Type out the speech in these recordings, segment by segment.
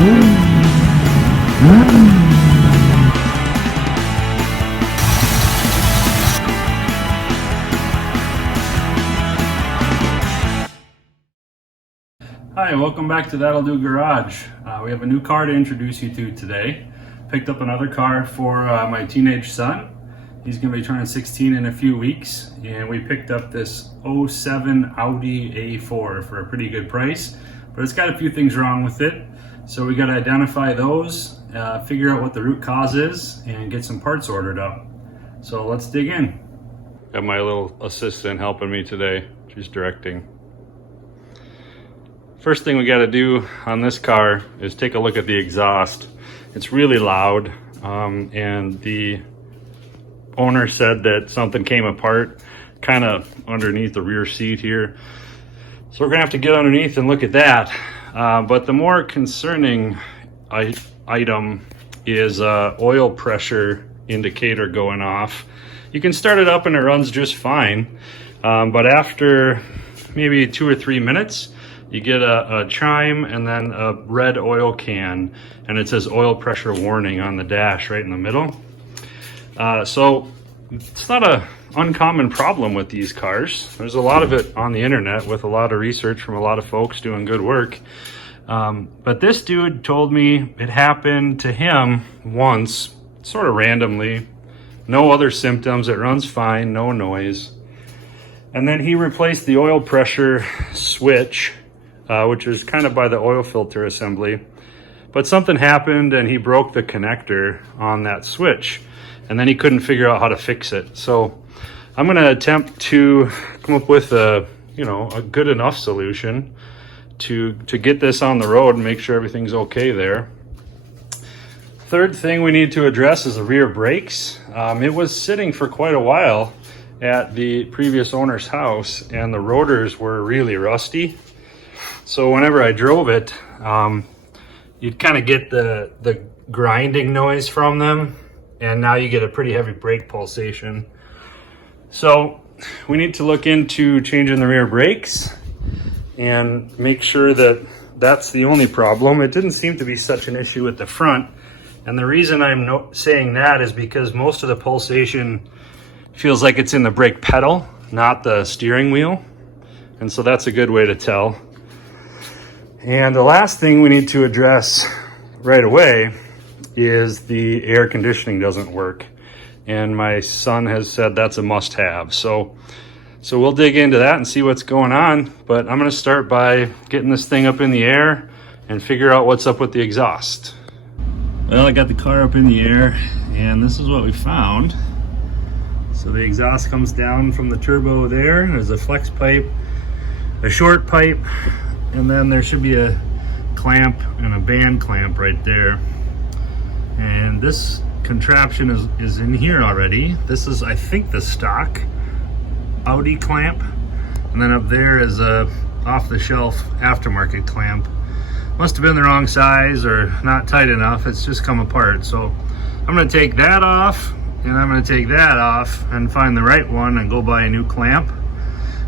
Hi, welcome back to That'll Do Garage. We have a new car to introduce you to today. Picked up another car for my teenage son. He's going to be turning 16 in a few weeks, and we picked up this 07 Audi A4 for a pretty good price, but it's got a few things wrong with it. So we got to identify those, figure out what the root cause is, and get some parts ordered up. So let's dig in. Got my little assistant helping me today. She's directing. First thing we got to do on this car is take a look at the exhaust. It's really loud, and the owner said that something came apart kind of underneath the rear seat here. So we're gonna have to get underneath and look at that. But the more concerning item is oil pressure indicator going off. You can start it up and it runs just fine, but after maybe 2 or 3 minutes, you get a chime and then a red oil can, and it says oil pressure warning on the dash right in the middle. So it's not an uncommon problem with these cars. There's a lot of it on the internet with a lot of research from a lot of folks doing good work. But this dude told me it happened to him once, sort of randomly. No other symptoms, it runs fine, no noise. And then he replaced the oil pressure switch, which is kind of by the oil filter assembly. But something happened and he broke the connector on that switch, and then he couldn't figure out how to fix it. So I'm gonna attempt to come up with a good enough solution to get this on the road and make sure everything's okay there. Third thing we need to address is the rear brakes. It was sitting for quite a while at the previous owner's house, and the rotors were really rusty. So whenever I drove it, you'd kind of get the grinding noise from them, and now you get a pretty heavy brake pulsation. So we need to look into changing the rear brakes and make sure that that's the only problem. It didn't seem to be such an issue with the front, and the reason I'm saying that is because most of the pulsation feels like it's in the brake pedal, not the steering wheel, and so that's a good way to tell. And the last thing we need to address right away is the air conditioning doesn't work. And my son has said that's a must-have. So we'll dig into that and see what's going on. But I'm gonna start by getting this thing up in the air and figure out what's up with the exhaust. Well, I got the car up in the air, and this is what we found. So the exhaust comes down from the turbo there. There's a flex pipe, a short pipe, and then there should be a clamp and a band clamp right there. And this contraption is in here already. This is, I think, the stock Audi clamp. And then up there is a off-the-shelf aftermarket clamp. Must have been the wrong size or not tight enough. It's just come apart. So I'm gonna take that off, and I'm gonna take that off and find the right one and go buy a new clamp.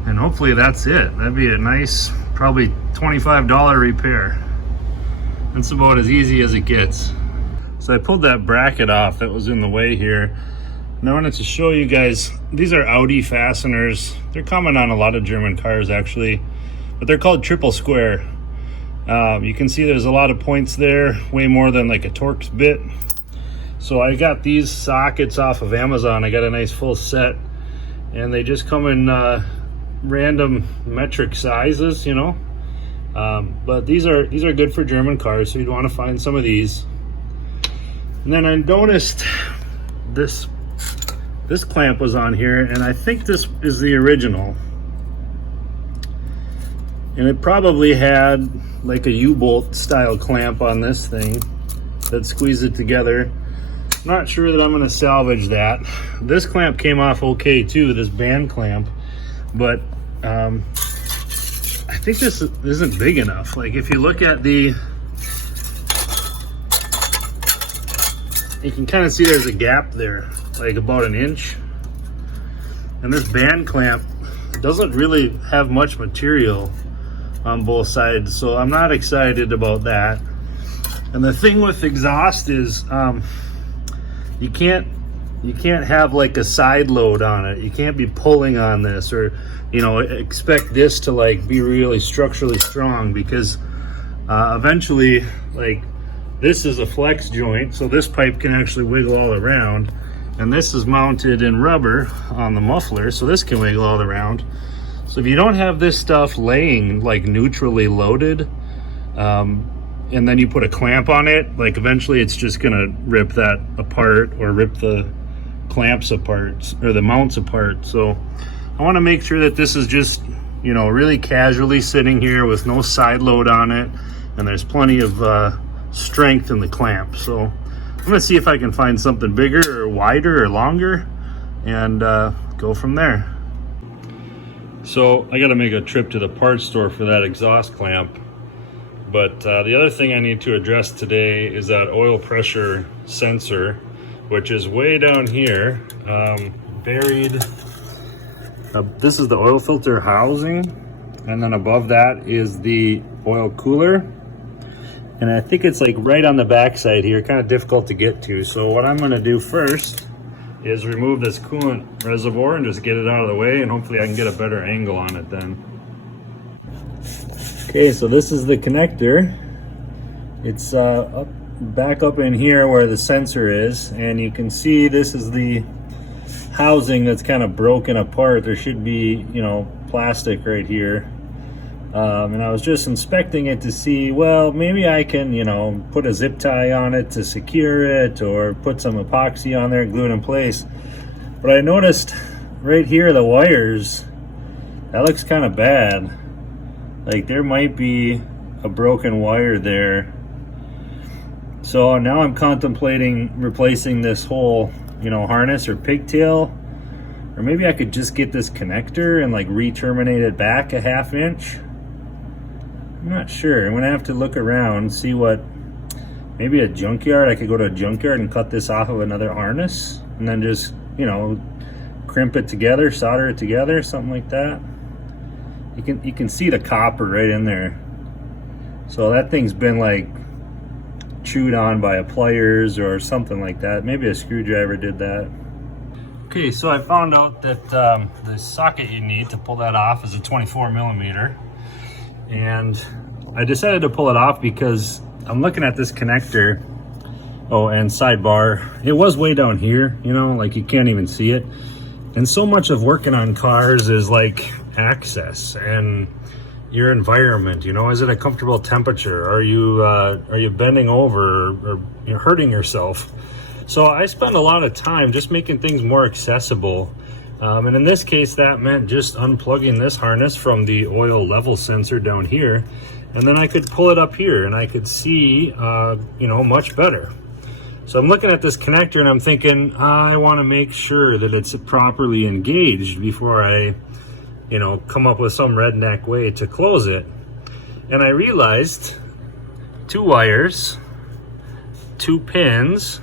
And hopefully that's it. That'd be a nice, probably $25 repair. That's about as easy as it gets. So I pulled that bracket off that was in the way here. And I wanted to show you guys, these are Audi fasteners. They're common on a lot of German cars actually, but they're called triple square. You can see there's a lot of points there, way more than like a Torx bit. So I got these sockets off of Amazon. I got a nice full set, and they just come in random metric sizes, you know. But these are good for German cars, so you'd want to find some of these. And then I noticed this clamp was on here, and I think this is the original. And it probably had like a U-bolt style clamp on this thing that squeezed it together. Not sure that I'm going to salvage that. This clamp came off okay too, this band clamp, but I think this isn't big enough. Like if you look at the, you can kind of see there's a gap there, like about an inch. And this band clamp doesn't really have much material on both sides, so I'm not excited about that. And the thing with exhaust is you can't have like a side load on it. You can't be pulling on this, or expect this to like be really structurally strong, because eventually, like, this is a flex joint, so this pipe can actually wiggle all around, and this is mounted in rubber on the muffler, so this can wiggle all around. So if you don't have this stuff laying like neutrally loaded, and then you put a clamp on it, like eventually it's just gonna rip that apart, or rip the clamps apart, or the mounts apart. So I want to make sure that this is just really casually sitting here with no side load on it, and there's plenty of strength in the clamp. So I'm gonna see if I can find something bigger or wider or longer, and go from there. So I got to make a trip to the parts store for that exhaust clamp. But the other thing I need to address today is that oil pressure sensor, which is way down here, buried. This is the oil filter housing, and then above that is the oil cooler. And I think it's like right on the back side here, kind of difficult to get to. So what I'm gonna do first is remove this coolant reservoir and just get it out of the way, and hopefully I can get a better angle on it then. Okay, so this is the connector. It's back up in here where the sensor is, and you can see this is the housing that's kind of broken apart. There should be, plastic right here. And I was just inspecting it to see, well, maybe I can, put a zip tie on it to secure it, or put some epoxy on there and glue it in place. But I noticed right here, the wires, that looks kind of bad. Like there might be a broken wire there. So now I'm contemplating replacing this whole, harness or pigtail. Or maybe I could just get this connector and like re-terminate it back a ½ inch. I'm not sure. I'm gonna have to look around, see what, maybe a junkyard. I could go to a junkyard and cut this off of another harness, and then just, crimp it together, solder it together, something like that. You can see the copper right in there. So that thing's been like chewed on by a pliers or something like that. Maybe a screwdriver did that. Okay, so I found out that the socket you need to pull that off is a 24 millimeter. And I decided to pull it off because I'm looking at this connector. Oh, and sidebar, it was way down here, like you can't even see it. And so much of working on cars is like access and your environment. Is it a comfortable temperature? Are you bending over, or you're hurting yourself? So I spend a lot of time just making things more accessible. And in this case, that meant just unplugging this harness from the oil level sensor down here, and then I could pull it up here and I could see, much better. So I'm looking at this connector and I'm thinking, I want to make sure that it's properly engaged before I, come up with some redneck way to close it. And I realized 2 wires, 2 pins,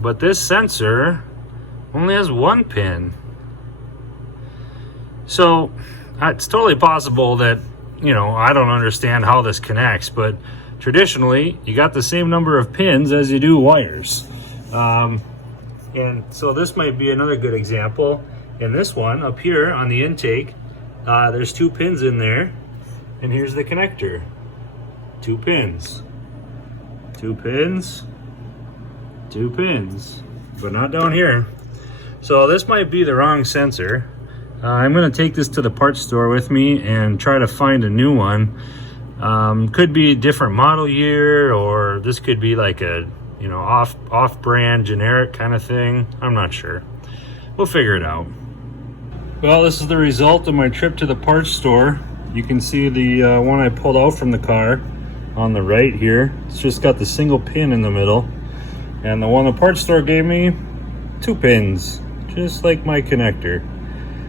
but this sensor only has 1 pin. So it's totally possible that, I don't understand how this connects, but traditionally you got the same number of pins as you do wires. And so this might be another good example. In this one up here on the intake, there's 2 pins in there, and here's the connector. 2 pins, 2 pins, 2 pins, but not down here. So this might be the wrong sensor. I'm gonna take this to the parts store with me and try to find a new one. Could be a different model year, or this could be like a off-brand generic kind of thing. I'm not sure. We'll figure it out. Well, this is the result of my trip to the parts store. You can see the one I pulled out from the car on the right here. It's just got the single pin in the middle. And the one the parts store gave me, 2 pins, just like my connector.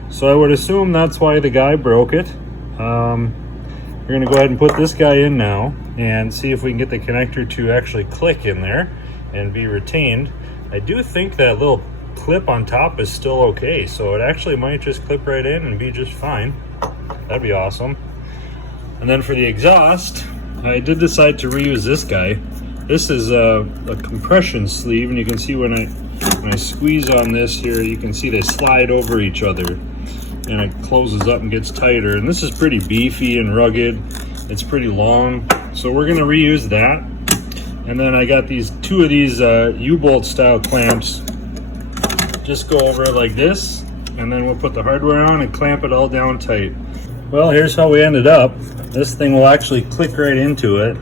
So I would assume that's why the guy broke it. We're gonna go ahead and put this guy in now and see if we can get the connector to actually click in there and be retained. I do think that little clip on top is still okay, so it actually might just clip right in and be just fine. That'd be awesome. And then for the exhaust, I did decide to reuse this guy. This is a compression sleeve, and you can see when I squeeze on this here, you can see they slide over each other, and it closes up and gets tighter. And this is pretty beefy and rugged. It's pretty long, so we're gonna reuse that. And then I got two of these U-bolt style clamps. Just go over it like this, and then we'll put the hardware on and clamp it all down tight. Well, here's how we ended up. This thing will actually click right into it,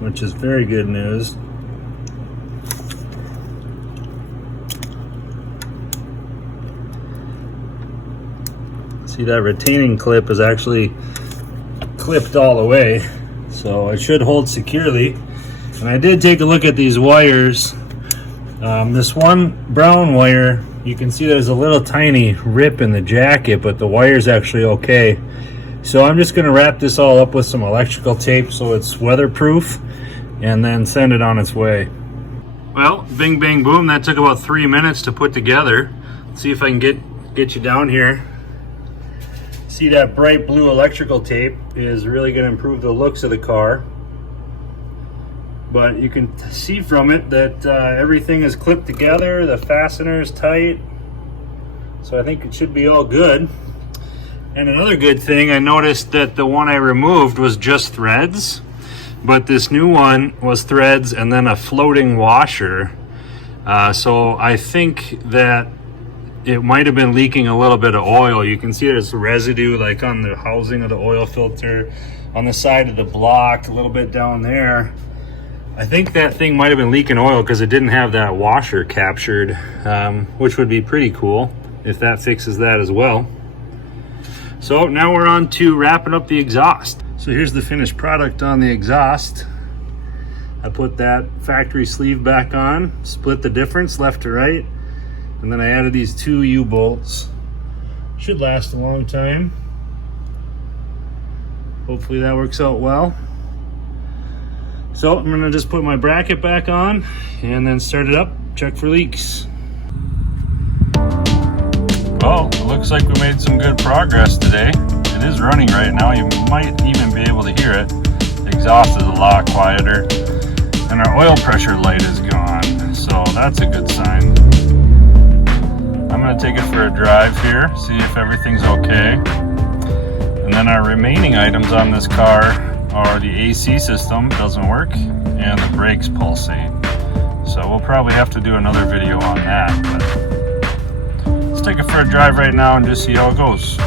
which is very good news. See, that retaining clip is actually clipped all the way, so it should hold securely. And I did take a look at these wires. This one brown wire, you can see there's a little tiny rip in the jacket, but the wire's actually okay. So I'm just gonna wrap this all up with some electrical tape so it's weatherproof, and then send it on its way. Well, bing bang boom, that took about 3 minutes to put together. Let's see if I can get you down here. See, that bright blue electrical tape is really gonna improve the looks of the car. But you can see from it that everything is clipped together, the fastener is tight, so I think it should be all good. And another good thing, I noticed that the one I removed was just threads, but this new one was threads and then a floating washer. So I think that it might have been leaking a little bit of oil. You can see there's residue like on the housing of the oil filter, on the side of the block, a little bit down there. I think that thing might have been leaking oil because it didn't have that washer captured, which would be pretty cool if that fixes that as well. So now we're on to wrapping up the exhaust. So here's the finished product on the exhaust. I put that factory sleeve back on, split the difference left to right, and then I added these 2 U-bolts. Should last a long time. Hopefully that works out well. So I'm gonna just put my bracket back on and then start it up, check for leaks. Well, it looks like we made some good progress today. It is running right now. You might even be able to hear it. The exhaust is a lot quieter, and our oil pressure light is gone, so that's a good sign. I'm gonna take it for a drive here, see if everything's okay. And then our remaining items on this car are the AC system doesn't work and the brakes pulsate. So we'll probably have to do another video on that, but let's take it for a drive right now and just see how it goes.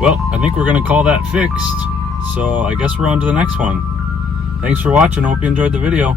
Well, I think we're gonna call that fixed. So I guess we're on to the next one. Thanks for watching. Hope you enjoyed the video.